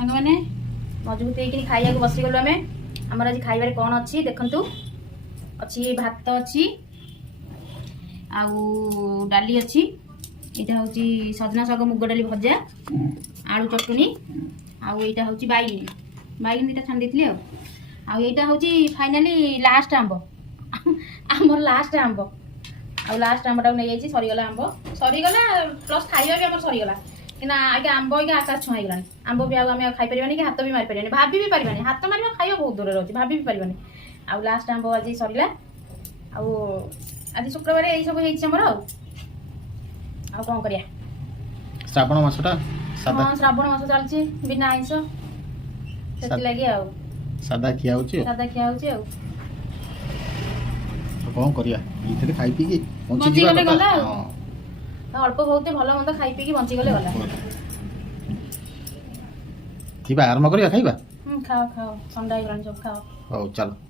सांग मैंने मजबूत होकर खाइया बसीगलु आम आमर आज खाइबार कौन अच्छी देखु अच्छी भात अच्छी आउ डाली अच्छी यहाँ हूँ सजना शाग मुग डाली भजा आलू चटुनी आउ यहाँ हूँ बैगन बैगन दुटा छाणी देती आईटा हूँ फाइनाली लास्ट आंब आमर लास्ट आंब आउ लास्ट आंबटा नहीं जाइए सरीगला आंब सरीगला प्लस खाइबा भी आम सरीगला कि आगे आंब आगे आकाश छुआईगला आंब भी आम खाईपारे कि हाथ भी मारी पारे भाभी भी पारे हाथ मार खाइबा बहुत दूर अच्छे भाभी भी पारे आउ लास्ट आंब आज सरला आउ आज शुक्रवार यही सब होमर आउ कौन करिया श्रावण मासटा हाँ श्रावण मास चलती बिना आइंस से लगी आउ सादा खिया होची सादा खिया होची आउ तो कौन करिया इथे खाई पी के बंची गले गला अल्प बहुत भल मंद खाई पी के बंची गले गला आरंभ करिया खाइबा खाओ खाओ ठंडा हो सब खाओ हो चलो।